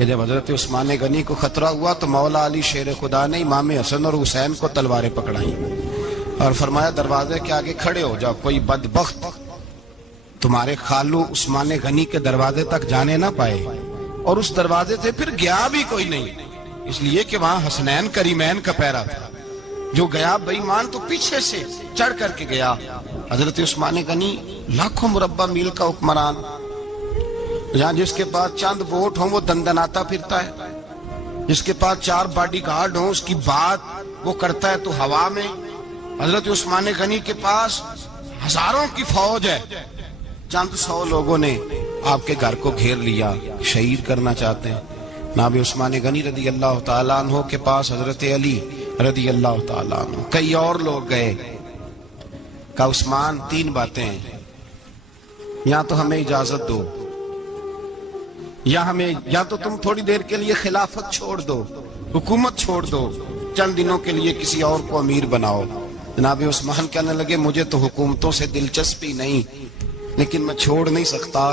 کہ جب حضرت عثمان غنی کو خطرہ ہوا تو مولا علی شیر خدا نے امام حسن اور حسین کو تلواریں پکڑائیں اور فرمایا دروازے کے آگے کھڑے ہو جاؤ، کوئی بدبخت تمہارے خالو عثمان غنی کے دروازے تک جانے نہ پائے۔ اور اس دروازے سے پھر گیا بھی کوئی نہیں، اس لیے کہ وہاں حسنین کریمین کا پیرا تھا۔ جو گیا بے ایمان تو پیچھے سے چڑھ کر کے گیا۔ حضرت عثمان غنی لاکھوں مربع میل کا حکمران، جہاں جس کے پاس چند ووٹ ہوں وہ دندناتا پھرتا ہے، جس کے پاس 4 باڈی گارڈ ہوں اس کی بات وہ کرتا ہے تو ہوا میں۔ حضرت عثمان غنی کے پاس ہزاروں کی فوج ہے، چند 100 لوگوں نے آپ کے گھر کو گھیر لیا، شہید کرنا چاہتے ہیں۔ جناب عثمان غنی رضی اللہ تعالیٰ عنہ کے پاس حضرت علی رضی اللہ تعالیٰ عنہ، کئی اور لوگ گئے۔ کہا عثمان 3 باتیں ہیں، یا تو ہمیں اجازت دو، یا تو تم تھوڑی دیر کے لیے خلافت چھوڑ دو، حکومت چھوڑ دو، چند دنوں کے لیے کسی اور کو امیر بناؤ۔ جناب عثمان کہنے لگے مجھے تو حکومتوں سے دلچسپی نہیں، لیکن میں چھوڑ نہیں سکتا،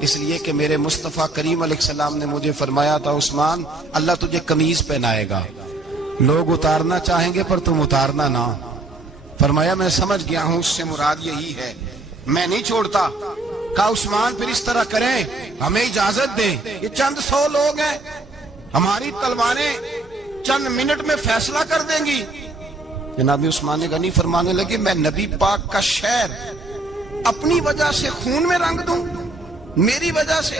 اس لیے کہ میرے مصطفیٰ کریم علیہ السلام نے مجھے فرمایا تھا عثمان اللہ تجھے قمیض پہنائے گا، لوگ اتارنا چاہیں گے پر تم اتارنا نہ۔ فرمایا میں سمجھ گیا ہوں، اس سے مراد یہی ہے، میں نہیں چھوڑتا۔ کہا عثمان پھر اس طرح کریں، ہمیں اجازت دیں، یہ چند 100 لوگ ہیں، ہماری تلواریں چند منٹ میں فیصلہ کر دیں گی۔ جناب عثمان غنی فرمانے لگے میں نبی پاک کا شہر اپنی وجہ سے خون میں رنگ دوں، میری وجہ سے؟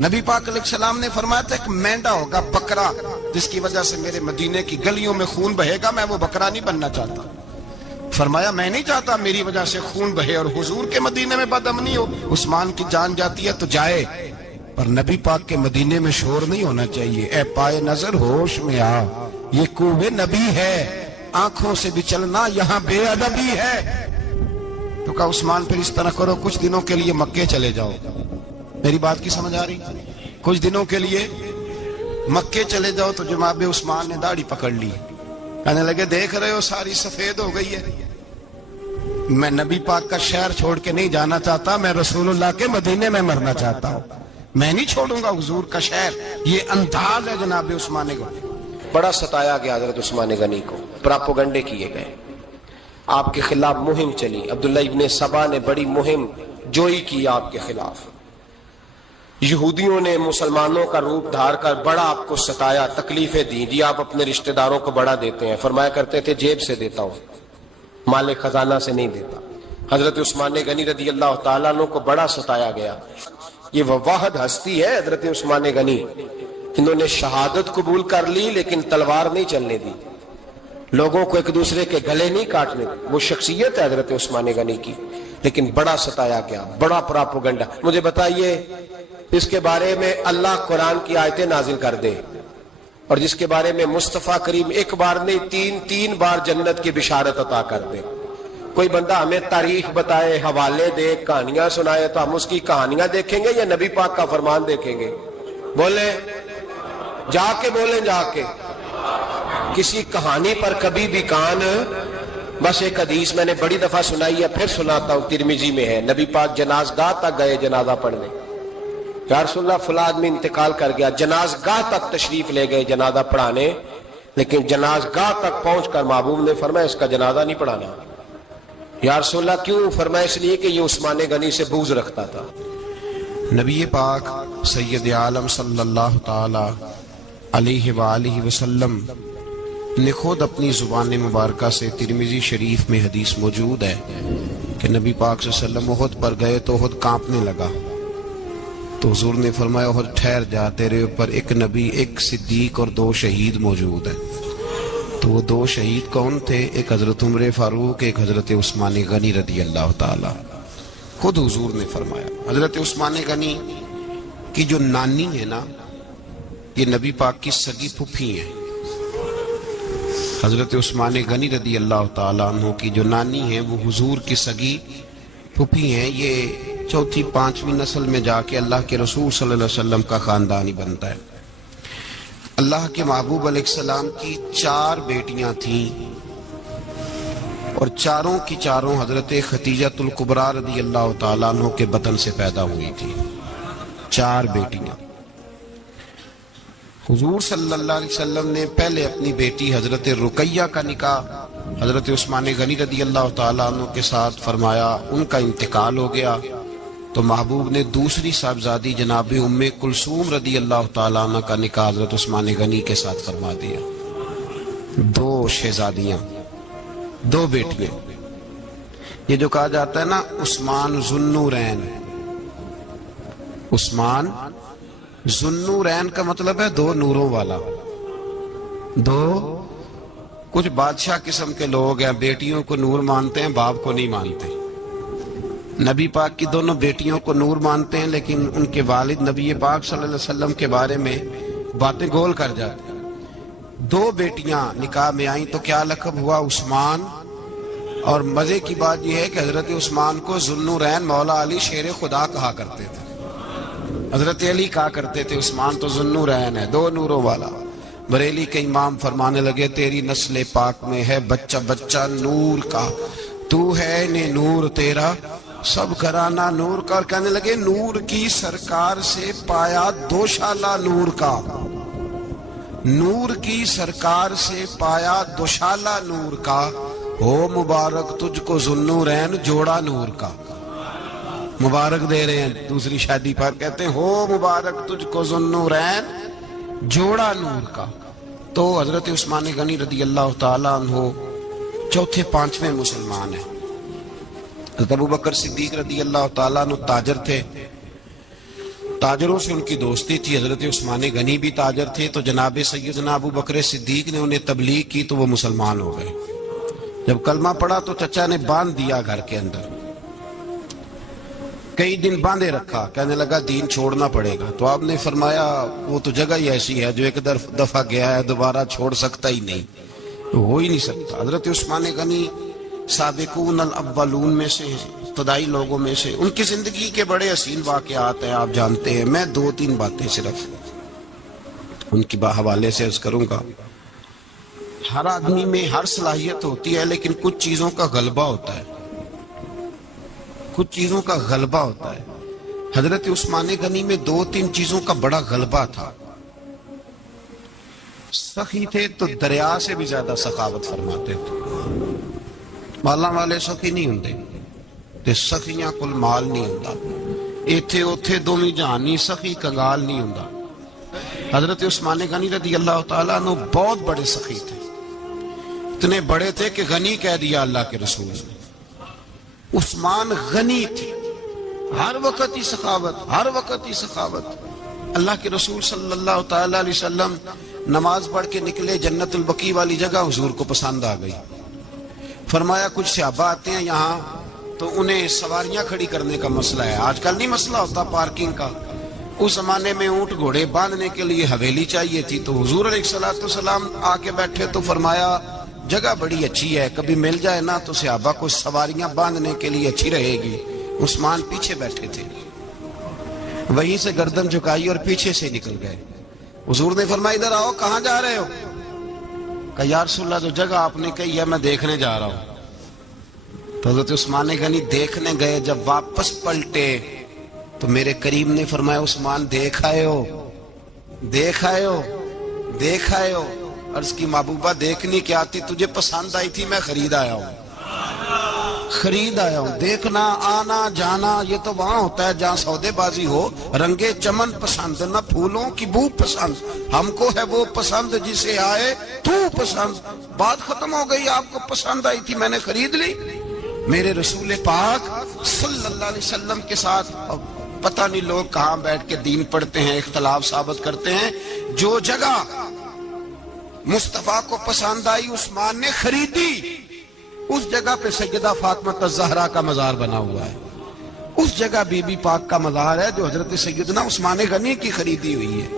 نبی پاک علیہ السلام نے فرمایا تھا ایک مینڈا ہوگا، بکرا، جس کی وجہ سے میرے مدینے کی گلیوں میں خون بہے گا، میں وہ بکرا نہیں بننا چاہتا۔ فرمایا میں نہیں چاہتا میری وجہ سے خون بہے اور حضور کے مدینے میں بدامنی ہو۔ عثمان کی جان جاتی ہے تو جائے، پر نبی پاک کے مدینے میں شور نہیں ہونا چاہیے۔ اے پائے نظر ہوش میں آ، یہ کوہ نبی ہے، آنکھوں سے بھی چلنا یہاں بے ادبی ہے۔ تو کہا عثمان پھر اس طرح کرو، کچھ دنوں کے لیے مکے چلے جاؤ۔ میری بات کی سمجھ آ رہی؟ کچھ دنوں کے لیے مکے چلے جاؤ۔ تو جناب عثمان نے داڑھی پکڑ لی، کہنے لگے دیکھ رہے ہو ساری سفید ہو گئی ہے، میں نبی پاک کا شہر چھوڑ کے نہیں جانا چاہتا، میں رسول اللہ کے مدینے میں مرنا چاہتا ہوں، میں نہیں چھوڑوں گا حضور کا شہر۔ یہ انداز ہے جناب عثمان غنی۔ بڑا ستایا گیا حضرت عثمان غنی کو، پراپوگنڈے کیے گئے، آپ کے خلاف مہم چلی، عبداللہ ابن سبا نے بڑی مہم جوئی کی آپ کے خلاف، یہودیوں نے مسلمانوں کا روپ دھار کر بڑا آپ کو ستایا، تکلیفیں دی۔ جی آپ اپنے رشتہ داروں کو بڑا دیتے ہیں، فرمایا کرتے تھے جیب سے دیتا ہوں، مال خزانہ سے نہیں دیتا۔ حضرت عثمان غنی رضی اللہ تعالیٰ عنہ کو بڑا ستایا گیا۔ یہ وہ واحد ہستی ہے حضرت عثمان غنی، انہوں نے شہادت قبول کر لی لیکن تلوار نہیں چلنے دی، لوگوں کو ایک دوسرے کے گلے نہیں کاٹنے دی۔ وہ شخصیت ہے حضرت عثمان غنی کی، لیکن بڑا ستایا گیا، بڑا پراپوگنڈا۔ مجھے بتائیے اس کے بارے میں اللہ قرآن کی آیتیں نازل کر دے، اور جس کے بارے میں مصطفیٰ کریم ایک بار نہیں تین بار جنت کی بشارت عطا کر دے، کوئی بندہ ہمیں تاریخ بتائے، حوالے دے، کہانیاں سنائے، تو ہم اس کی کہانیاں دیکھیں گے یا نبی پاک کا فرمان دیکھیں گے؟ بولیں، جا کے بولیں، جا کے۔ کسی کہانی پر کبھی بھی کان، بس ایک حدیث میں نے بڑی دفعہ سنائی ہے، پھر سناتا ہوں، ترمذی میں ہے، نبی پاک جنازگاہ تک گئے جنازہ پڑھنے، یا رسول اللہ فلاں آدمی انتقال کر گیا، جنازگاہ تک تشریف لے گئے جنازہ پڑھانے، لیکن جنازگاہ تک پہنچ کر محبوب نے فرمایا اس کا جنازہ نہیں پڑھانا۔ یا رسول اللہ کیوں؟ فرمایا اس لیے کہ یہ عثمان غنی سے بغض رکھتا تھا۔ نبی پاک سید عالم صلی اللہ تعالی علیہ وآلہ وسلم نے خود اپنی زبان مبارکہ سے، ترمذی شریف میں حدیث موجود ہے کہ نبی پاک صلی اللہ علیہ وسلم احد پر گئے تو احد کانپنے لگا، تو حضور نے فرمایا احد ٹھہر جا، تیرے اوپر ایک نبی، ایک صدیق اور 2 شہید موجود ہیں۔ تو وہ 2 شہید کون تھے؟ ایک حضرت عمر فاروق، ایک حضرت عثمان غنی رضی اللہ تعالی۔ خود حضور نے فرمایا حضرت عثمان غنی کی جو نانی ہے نا، یہ نبی پاک کی سگی پھوپھی ہیں۔ حضرت عثمان غنی رضی اللہ تعالیٰ عنہ کی جو نانی ہیں وہ حضور کی سگی پھوپھی ہیں۔ یہ 4تھی 5ویں نسل میں جا کے اللہ کے رسول صلی اللہ علیہ وسلم کا خاندان ہی بنتا ہے۔ اللہ کے محبوب علیہ السلام کی 4 بیٹیاں تھیں، اور چاروں کی چاروں حضرت خدیجۃ الکبریٰ رضی اللہ تعالیٰ عنہ کے بطن سے پیدا ہوئی تھی۔ 4 بیٹیاں۔ حضور صلی اللہ علیہ وسلم نے پہلے اپنی بیٹی حضرت رقیہ کا نکاح حضرت عثمان غنی رضی اللہ تعالیٰ عنہ کے ساتھ فرمایا، ان کا انتقال ہو گیا تو محبوب نے دوسری صاحبزادی جناب ام کلثوم رضی اللہ تعالیٰ عنہ کا نکاح حضرت عثمان غنی کے ساتھ فرما دیا۔ دو شہزادیاں، دو بیٹیاں، یہ جو کہا جاتا ہے نا عثمان ذو النورین، عثمان ذو النورین کا مطلب ہے دو نوروں والا۔ دو کچھ بادشاہ قسم کے لوگ ہیں، بیٹیوں کو نور مانتے ہیں، باپ کو نہیں مانتے۔ نبی پاک کی دونوں بیٹیوں کو نور مانتے ہیں، لیکن ان کے والد نبی پاک صلی اللہ علیہ وسلم کے بارے میں باتیں گول کر جاتے ہیں۔ دو بیٹیاں نکاح میں آئیں تو کیا لقب ہوا؟ عثمان۔ اور مزے کی بات یہ ہے کہ حضرت عثمان کو ذو النورین مولا علی شیر خدا کہا کرتے تھے، حضرت علی کہا کرتے تھے عثمان تو ذو النورین ہے، دو نوروں والا۔ بریلی کے امام فرمانے لگے تیری نسل پاک میں ہے بچہ بچہ نور کا، تو ہے نے نور تیرا سب گھرانہ نور کا۔ اور کہنے لگے نور کی سرکار سے پایا دو شالہ نور کا، نور کی سرکار سے پایا دو شالہ نور کا، ہو مبارک تجھ کو ذو النورین جوڑا نور کا۔ مبارک دے رہے ہیں دوسری شادی پر، کہتے ہیں ہو مبارک تجھ کو ذو النورین جوڑا نور کا۔ تو حضرت عثمان غنی رضی اللہ تعالیٰ عنہ چوتھے پانچویں مسلمان ہیں۔ حضرت ابو بکر صدیق رضی اللہ تعالیٰ عنہ تاجر تھے، تاجروں سے ان کی دوستی تھی۔ حضرت عثمان غنی بھی تاجر تھے، تو جناب سیدنا ابو بکر صدیق نے انہیں تبلیغ کی تو وہ مسلمان ہو گئے۔ جب کلمہ پڑھا تو چچا نے باندھ دیا گھر کے اندر، کئی دن باندھے رکھا، کہنے لگا دین چھوڑنا پڑے گا۔ تو آپ نے فرمایا وہ تو جگہ ہی ایسی ہے جو ایک دفعہ گیا ہے دوبارہ چھوڑ سکتا ہی نہیں، ہو ہی نہیں سکتا۔ حضرت عثمان غنی سابقون الاولون میں سے ہیں، ابتدائی لوگوں میں سے۔ ان کی زندگی کے بڑے حسین واقعات ہیں، آپ جانتے ہیں۔ میں دو تین باتیں صرف ان کی حوالے سے عرض کروں گا۔ ہر آدمی میں ہر صلاحیت ہوتی ہے، لیکن کچھ چیزوں کا غلبہ ہوتا ہے، کچھ چیزوں کا غلبہ ہوتا ہے۔ حضرت عثمان غنی میں دو تین چیزوں کا بڑا غلبہ تھا۔ سخی تھے تو دریا سے بھی زیادہ سخاوت فرماتے تھے۔ مالاں والے سخی نہیں ہوندے تے سخیاں کل مال نہیں ہوندا، ایتھے اوتھے دوویں جہانی سخی کنگال نہیں ہوندا۔ حضرت عثمان غنی رضی اللہ تعالیٰ عنہ بہت بڑے سخی تھے، اتنے بڑے تھے کہ غنی کہہ دیا اللہ کے رسول نے۔ عثمان غنی تھے، ہر وقت ہی سخاوت، ہر وقت ہی سخاوت۔ اللہ کے رسول صلی اللہ تعالیٰ علیہ وسلم نماز پڑھ کے نکلے، جنت البقیع والی جگہ حضور کو پسند آ گئی۔ فرمایا کچھ صحابہ آتے ہیں یہاں تو انہیں سواریاں کھڑی کرنے کا مسئلہ ہے۔ آج کل نہیں مسئلہ ہوتا پارکنگ کا، اس زمانے میں اونٹ گھوڑے باندھنے کے لیے حویلی چاہیے تھی۔ تو حضور علیہ السلام آ کے بیٹھے تو فرمایا جگہ بڑی اچھی ہے، کبھی مل جائے نا تو صحابہ کو سواریاں باندھنے کے لیے اچھی رہے گی۔ عثمان پیچھے بیٹھے تھے، وہیں سے گردن جھکائی اور پیچھے سے نکل گئے۔ حضور نے فرمایا ادھر آؤ، کہاں جا رہے ہو؟ کہا یا رسول اللہ جو جگہ آپ نے کہی ہے میں دیکھنے جا رہا ہوں۔ تو حضرت عثمان غنی دیکھنے گئے، جب واپس پلٹے تو میرے کریم نے فرمایا عثمان دیکھ آئے ہو، دیکھ آئے ہو، دیکھ آئے ہو؟ عرض کی محبوبہ دیکھنی کیا تھی، تجھے پسند آئی تھی، میں خرید آیا ہوں، خرید آیا ہوں۔ دیکھنا آنا جانا یہ تو وہاں ہوتا ہے جہاں سودے بازی ہو۔ رنگے چمن پسند نہ پھولوں کی بو پسند، ہم کو ہے وہ پسند جسے آئے تو پسند۔ بات ختم ہو گئی، آپ کو پسند آئی تھی میں نے خرید لی۔ میرے رسول پاک صلی اللہ علیہ وسلم کے ساتھ پتہ نہیں لوگ کہاں بیٹھ کے دین پڑھتے ہیں، اختلاف ثابت کرتے ہیں۔ جو جگہ مصطفیٰ کو پسند آئی عثمان نے خریدی، اس جگہ پہ سیدہ فاطمہ الزہرا کا مزار بنا ہوا ہے، اس جگہ بی بی پاک کا مزار ہے جو حضرت سیدنا عثمان غنی کی خریدی ہوئی ہے۔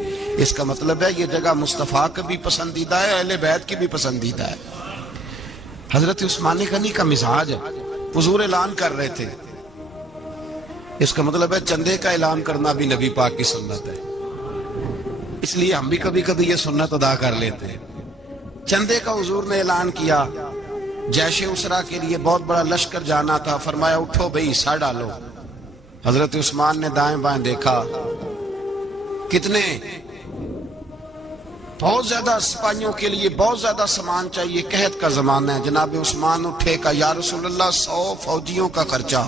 اس کا مطلب ہے یہ جگہ مصطفیٰ کا بھی پسندیدہ ہے، اہل بیت کی بھی پسندیدہ ہے۔ حضرت عثمان غنی کا مزاج ہے، حضور اعلان کر رہے تھے، اس کا مطلب ہے چندے کا اعلان کرنا بھی نبی پاک کی سنت ہے، اس لیے ہم بھی کبھی کبھی یہ سنت ادا کر لیتے ہیں۔ چندے کا حضور نے اعلان کیا، جیش اسرا کے لیے بہت بڑا لشکر جانا تھا، فرمایا اٹھو بھئی حصہ ڈالو۔ حضرت عثمان نے دائیں بائیں دیکھا، کتنے بہت زیادہ سپاہیوں کے لیے بہت زیادہ سامان چاہیے، قحط کا زمانہ ہے۔ جناب عثمان اٹھے کہا یا رسول اللہ 100 فوجیوں کا خرچہ،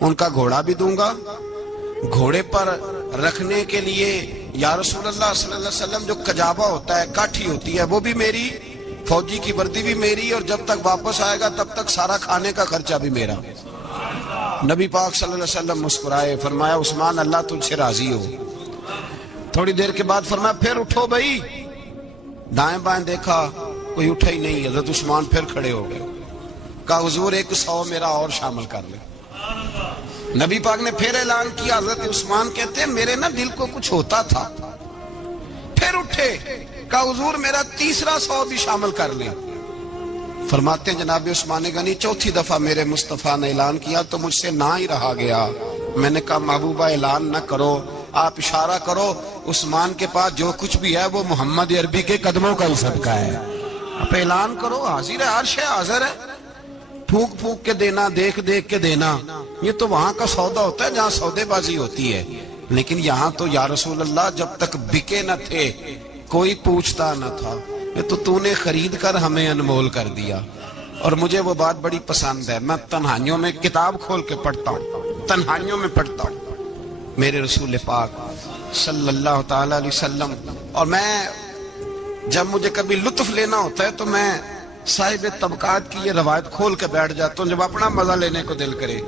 ان کا گھوڑا بھی دوں گا، گھوڑے پر رکھنے کے لیے یا رسول اللہ صلی اللہ علیہ وسلم جو کجابہ ہوتا ہے، کاٹھی ہوتی ہے، وہ بھی میری، فوجی کی وردی بھی میری، اور جب تک واپس آئے گا تب تک سارا کھانے کا خرچہ بھی میرا۔ نبی پاک صلی اللہ علیہ وسلم مسکرائے، فرمایا عثمان اللہ تجھ سے راضی ہو۔ تھوڑی دیر کے بعد فرمایا پھر اٹھو بھائی۔ دائیں بائیں دیکھا کوئی اٹھا ہی نہیں، حضرت عثمان پھر کھڑے ہو گئے، کہا حضور 100 میرا اور شامل کر لیں۔ نبی پاک نے پھر اعلان کیا، حضرت عثمان کہتے ہیں میرے نا دل کو کچھ ہوتا تھا، پھر اٹھے، کہا حضور میرا تیسرا 100 بھی شامل کر لیں۔ فرماتے ہیں جناب عثمان غنی چوتھی دفعہ میرے مصطفیٰ نے اعلان کیا تو مجھ سے نہ ہی رہا گیا۔ میں نے کہا محبوبہ اعلان نہ کرو، آپ اشارہ کرو، عثمان کے پاس جو کچھ بھی ہے وہ محمد عربی کے قدموں کا ہی صدقہ ہے، آپ اعلان کرو، حاضر ہے، ہر شے حاضر ہے، پھونک پھونک کے دینا، دیکھ دیکھ کے دینا، یہ تو وہاں کا سودا ہوتا ہے جہاں سودے بازی ہوتی ہے، لیکن یہاں تو یا رسول اللہ جب تک بکے نہ تھے کوئی پوچھتا نہ تھا، یہ تو نے خرید کر ہمیں انمول کر دیا۔ اور مجھے وہ بات بڑی پسند ہے، میں تنہائیوں میں کتاب کھول کے پڑھتا ہوں، تنہائیوں میں پڑھتا ہوں میرے رسول پاک صلی اللہ تعالی علیہ وسلم، اور میں جب مجھے کبھی لطف لینا ہوتا ہے تو میں صاحب طبقات کی یہ روایت کھول کے بیٹھ جاتا ہوں جب اپنا مزہ لینے کو دل کرے۔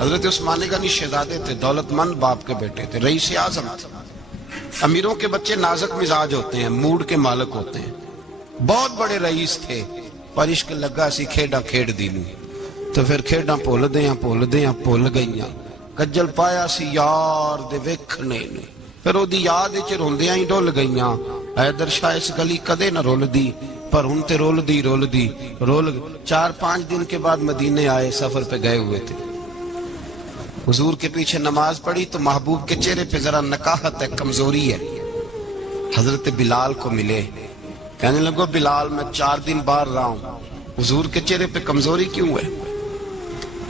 حضرت عثمان غنی شہزادے تھے، دولت مند باپ کے بیٹے تھے، رئیس اعظم تھے۔ امیروں کے بچے نازک مزاج ہوتے ہیں، موڈ کے مالک ہوتے ہیں، بہت بڑے رئیس تھے، پر عشق لگا سی کھیڈاں کھیڑ دی نو، تو پھر کھیڈاں بھول گئیاں، کجل پایا سی یار دے ویکھنے نو، پھر او دی یاد وچ روندیاں ہی ڈول گئیاں، حیدر شاہ اس گلی کدے نہ رول دی، پر ہن تے رول دی 4-5 دن کے بعد مدینے آئے، سفر پہ گئے ہوئے تھے، حضور کے پیچھے نماز پڑھی تو محبوب کے چہرے پہ ذرا نکاہت ہے، کمزوری ہے۔ حضرت بلال کو ملے، کہنے لگو بلال میں 4 دن باہر رہا ہوں، حضور کے چہرے پہ کمزوری کیوں ہے؟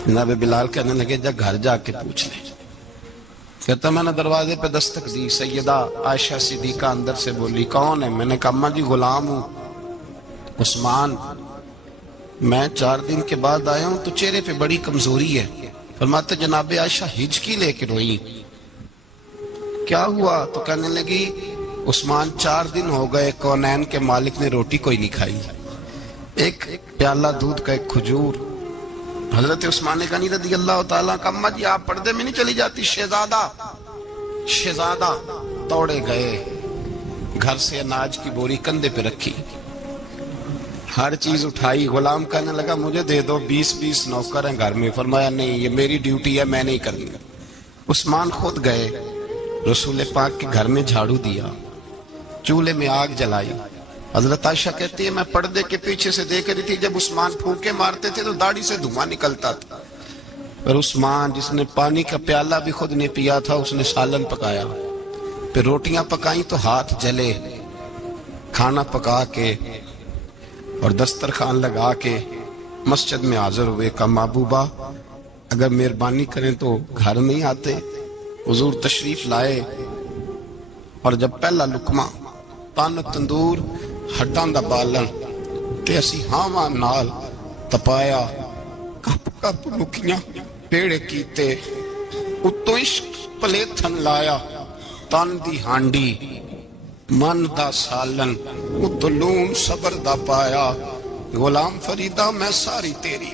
جناب بلال کہنے لگے جا گھر جا کے پوچھ لے۔ کہتا میں نے دروازے پہ دستک دی، سیدہ عائشہ صدیقہ اندر سے بولی کون ہے؟ میں نے کہا اماں جی غلام ہوں عثمان، میں 4 دن کے بعد آیا ہوں تو چہرے پہ بڑی کمزوری ہے۔ فرماتے جناب عائشہ ہچکی لے کے روئی، کیا ہوا؟ تو کہنے لگی عثمان 4 دن ہو گئے کونین کے مالک نے روٹی کوئی نہیں کھائی، ایک پیالہ دودھ کا ایک کھجور۔ حضرت عثمان غنی رضی اللہ تعالیٰ کا اماں جی آپ پردے میں نہیں چلی جاتی؟ شہزادہ توڑے گئے، گھر سے اناج کی بوری کندھے پہ رکھی، ہر چیز اٹھائی، غلام کہنے لگا مجھے دے دو، 20 نوکر ہیں گھر میں۔ فرمایا نہیں یہ میری ڈیوٹی ہے، میں نہیں کرنی۔ عثمان خود گئے، رسول پاک کے گھر میں جھاڑو دیا، چولہے میں آگ جلائی۔ حضرت عائشہ کہتی ہے میں پردے کے پیچھے سے دیکھ رہی تھی، جب عثمان پھونکے مارتے تھے تو داڑھی سے دھواں نکلتا تھا، پر عثمان جس نے پانی کا پیالہ بھی خود نے پیا تھا اس نے سالن پکایا، پھر روٹیاں پکائیں تو ہاتھ جلے، کھانا پکا کے اور دسترخوان لگا کے مسجد میں حاضر ہوئے، کہا محبوبہ اگر مہربانی کریں تو گھر نہیں آتے؟ حضور تشریف لائے، اور جب پہلا لقمہ پن تندور ہٹاں دا بالن تے اسی ہاواں نال تپایا، کپ کپ مکیاں پیڑے کیتے، اتوں عشق پلیتھن لایا، تن دی ہانڈی من دا سالن، اتوں لون صبر دا پایا، غلام فریدہ میں ساری تیری،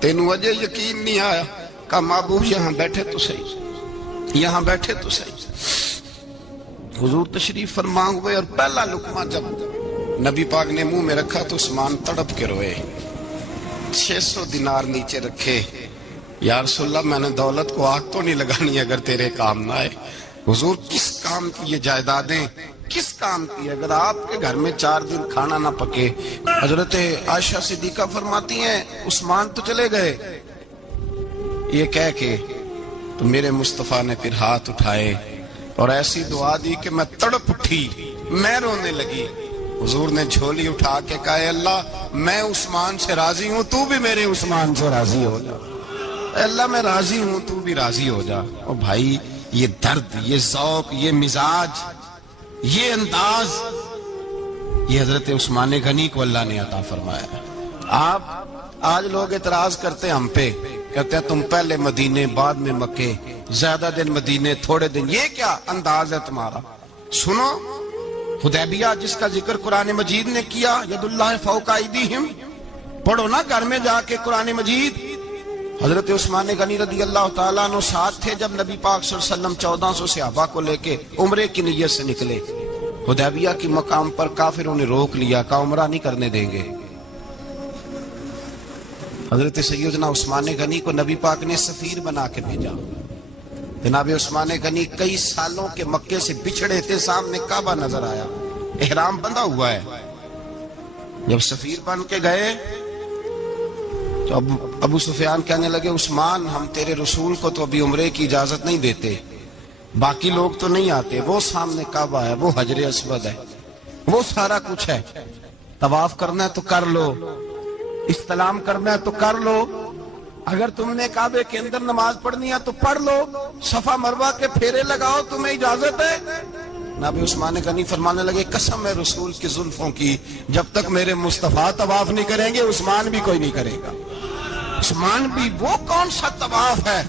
تینوں اجے یقین نہیں آیا؟ کہا محبوب یہاں بیٹھے تو صحیح، یہاں بیٹھے تو صحیح۔ حضور تشریف فرما ہوئے، اور پہلا لقمہ جب نبی پاک نے منہ میں رکھا تو عثمان تڑپ کے روئے، 600 دینار نیچے رکھے، یا رسول اللہ میں نے دولت کو آگ تو نہیں لگانی اگر تیرے کام نہ آئے۔ حضور کس کام کی یہ جائیدادیں، کس کام کی؟ اگر آپ کے گھر میں 4 دن کھانا نہ پکے۔ حضرت عائشہ صدیقہ فرماتی ہیں عثمان تو چلے گئے، یہ کہہ کے تو میرے مصطفیٰ نے پھر ہاتھ اٹھائے اور ایسی دعا دی کہ میں تڑپ اٹھی، میں رونے لگی۔ حضور نے جھولی اٹھا کے کہا اے اللہ میں عثمان سے راضی ہوں، تو بھی میرے عثمان سے راضی ہو جا، اے اللہ میں راضی ہوں تو بھی راضی ہو جا۔ اور بھائی یہ درد، یہ ذوق، یہ مزاج، یہ انداز یہ حضرت عثمان غنی کو اللہ نے عطا فرمایا. آپ آج لوگ اعتراض کرتے ہیں ہم پہ، کہتے ہیں تم پہلے مدینے بعد میں مکے، زیادہ دن مدینے تھوڑے دن، یہ کیا انداز ہے تمہارا؟ سنو، حدیبیہ جس کا ذکر قرآن مجید نے کیا، ید اللہ فوق ایدیہم، پڑھو نا گھر میں جا کے قرآن مجید. حضرت عثمان غنی رضی اللہ تعالیٰ عنہ ساتھ تھے جب نبی پاک صلی اللہ علیہ وسلم 1400 صحابہ کو لے کے عمرے کی نیت سے نکلے. حدیبیہ کی مقام پر کافروں نے روک لیا، کہا عمرہ نہیں کرنے دیں گے. حضرت سیدنا عثمان غنی کو نبی پاک نے سفیر بنا کے بھیجا. جناب عثمان غنی کئی سالوں کے مکے سے بچھڑے تھے، سامنے کعبہ نظر آیا، احرام بندھا ہوا ہے. جب سفیر بن کے گئے تو ابو سفیان کہنے لگے عثمان ہم تیرے رسول کو تو ابھی عمرے کی اجازت نہیں دیتے، باقی لوگ تو نہیں آتے، وہ سامنے کعبہ ہے، وہ حجر اسود ہے، وہ سارا کچھ ہے، طواف کرنا ہے تو کر لو، استلام کرنا ہے تو کر لو، اگر تم نے کعبے کے اندر نماز پڑھنی ہے تو پڑھ لو، صفا مروہ کے پھیرے لگاؤ، تمہیں اجازت ہے. نبی عثمان غنی فرمانے لگے قسم ہے رسول کی زلفوں کی، جب تک میرے مصطفیٰ طواف نہیں کریں گے عثمان بھی کوئی نہیں کرے گا. عثمان بھی وہ کون سا طواف ہے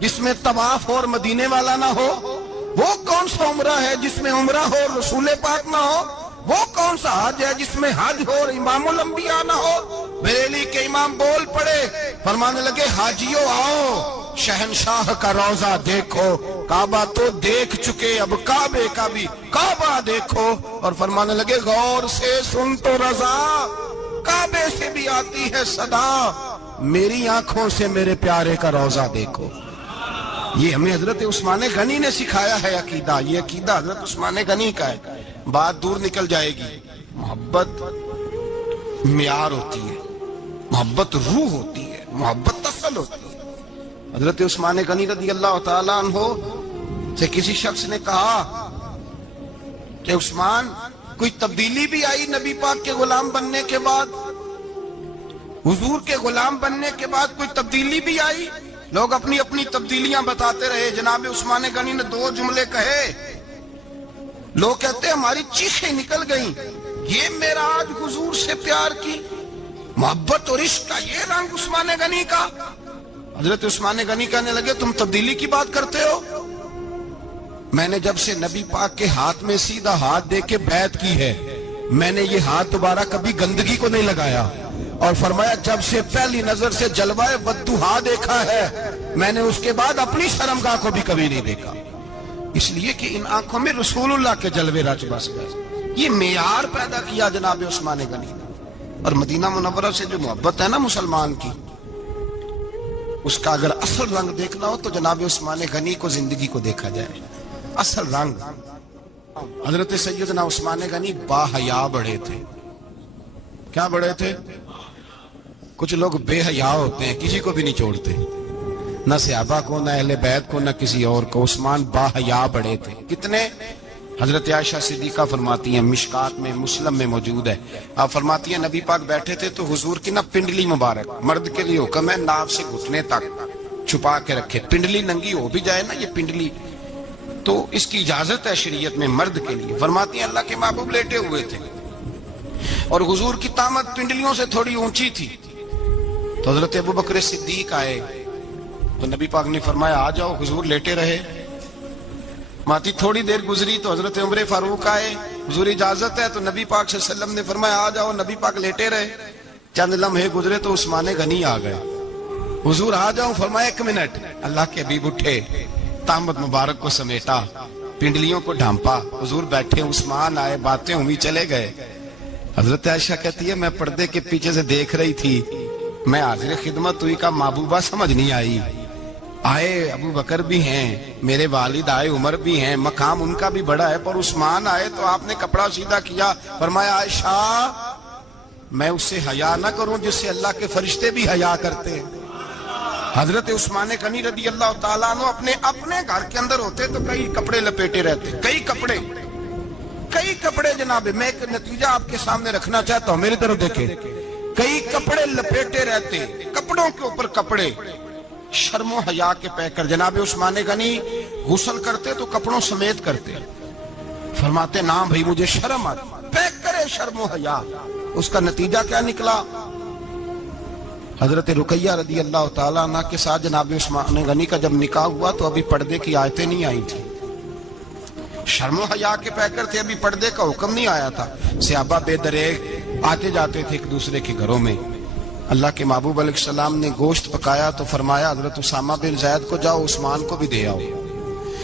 جس میں طواف اور مدینے والا نہ ہو؟ وہ کون سا عمرہ ہے جس میں عمرہ ہو اور رسول پاک نہ ہو؟ وہ کون سا حج ہے جس میں حج ہو اور امام الانبیاء نہ ہو؟ بریلی کے امام بول پڑے، فرمانے لگے حاجیوں آؤ، شہنشاہ کا روضہ دیکھو، کعبہ تو دیکھ چکے، اب کعبے کا بھی کعبہ دیکھو. اور فرمانے لگے غور سے سن تو رضا، کعبے سے بھی آتی ہے صدا، میری آنکھوں سے میرے پیارے کا روضہ دیکھو. یہ ہمیں حضرت عثمان غنی نے سکھایا ہے عقیدہ، یہ عقیدہ حضرت عثمان غنی کا ہے. بات دور نکل جائے گی. محبت معیار ہوتی ہے، محبت روح ہوتی ہے، محبت اصل ہوتی ہے. حضرت عثمان غنی رضی اللہ تعالیٰ عنہ سے کسی شخص نے کہا کہ عثمان کوئی تبدیلی بھی آئی نبی پاک کے غلام بننے کے بعد؟ حضور کے غلام بننے کے بعد کوئی تبدیلی بھی آئی؟ لوگ اپنی اپنی تبدیلیاں بتاتے رہے. جناب عثمان غنی نے 2 جملے کہے، لوگ کہتے ہیں ہماری چیخیں نکل گئیں، یہ معراج حضور سے پیار کی محبت اور عشق کا یہ رنگ عثمان غنی کا. حضرت عثمان غنی کہنے لگے تم تبدیلی کی بات کرتے ہو؟ میں نے جب سے نبی پاک کے ہاتھ میں سیدھا ہاتھ دے کے بیعت کی ہے، میں نے یہ ہاتھ دوبارہ کبھی گندگی کو نہیں لگایا. اور فرمایا جب سے پہلی نظر سے جلوہ ودھوہا دیکھا ہے، میں نے اس کے بعد اپنی شرمگاہ کو بھی کبھی نہیں دیکھا، اس لیے کہ ان آنکھوں میں رسول اللہ کے جلوے رچ بس گئے. یہ معیار پیدا کیا جناب عثمان غنی نے. اور مدینہ منورہ سے جو محبت ہے نا مسلمان کی، اس کا اگر اصل رنگ دیکھنا ہو تو جناب عثمان غنی کو زندگی کو دیکھا جائے. اصل رنگ. حضرت سیدنا عثمان غنی با حیا بڑے تھے. کیا بڑے تھے؟ کچھ لوگ بے حیا ہوتے ہیں، کسی کو بھی نہیں چھوڑتے، نہ صحابہ کو، نہ اہل بیت کو، نہ کسی اور کو. عثمان با حیا بڑے تھے. کتنے؟ حضرت عائشہ صدیقہ فرماتی ہیں، مشکات میں مسلم میں موجود ہے، آپ فرماتی ہیں نبی پاک بیٹھے تھے تو حضور کی نا پنڈلی مبارک، مرد کے لیے حکم ہے ناف سے گھٹنے تک چھپا کے رکھے، پنڈلی ننگی ہو بھی جائے نا، یہ پنڈلی تو اس کی اجازت ہے شریعت میں مرد کے لیے. فرماتی ہیں اللہ کے محبوب لیٹے ہوئے تھے اور حضور کی طامت پنڈلیوں سے تھوڑی اونچی تھی، تو حضرت ابو بکر صدیق آئے تو نبی پاک نے فرمایا آ جاؤ، حضور لیٹے رہے. ماتی تھوڑی دیر گزری تو حضرت عمر فاروق آئے، حضور اجازت ہے، تو نبی پاک صلی اللہ علیہ وسلم نے فرمایا آ جاؤ. نبی پاک لیٹے رہے. چند لمحے گزرے تو عثمان غنی آ گئے. حضور آ جاؤ، فرمایا 1 منٹ. اللہ کے حبیب اٹھے، طامت مبارک کو سمیٹا، پنڈلیوں کو ڈھانپا، حضور بیٹھے، عثمان آئے، باتیں ہوئی، چلے گئے. حضرت عائشہ کہتی ہے میں پردے کے پیچھے سے دیکھ رہی تھی، میں حاضر خدمت ہوئی، کا محبوبہ سمجھ نہیں آئی. آئے ابو بکر بھی ہیں، میرے والد آئے، عمر بھی ہیں، مقام ان کا بھی بڑا ہے، پر عثمان آئے تو آپ نے کپڑا سیدھا کیا. فرمایا عائشہ میں اس سے حیا نہ کروں جس سے اللہ کے فرشتے بھی حیا کرتے ہیں. حضرت عثمان غنی رضی اللہ تعالیٰ عنہ اپنے گھر کے اندر ہوتے تو کئی کپڑے لپیٹے رہتے، کئی کپڑے جناب. میں ایک نتیجہ آپ کے سامنے رکھنا چاہتا ہوں، میری طرف دیکھیں. کئی کپڑے لپیٹے رہتے، کپڑوں کے اوپر کپڑے، شرم و حیا کے پیکر. جناب عثمان غنی غسل کرتے تو کپڑوں سمیت کرتے، فرماتے نام بھائی مجھے شرم آتی، پیکر ہے شرم و حیا. اس کا نتیجہ کیا نکلا؟ حضرت رقیہ رضی اللہ تعالیٰ عنہ کے ساتھ جناب عثمان غنی کا جب نکاح ہوا تو ابھی پردے کی آیتیں نہیں آئی تھیں. شرم و حیا کے پیکر تھے, ابھی پردے کا حکم نہیں آیا تھا. صحابہ بے دریغ آتے جاتے تھے ایک دوسرے کے گھروں میں. اللہ کے محبوب علیہ السلام نے گوشت پکایا تو فرمایا حضرت اسامہ بن زید کو جاؤ عثمان کو بھی دے آؤ.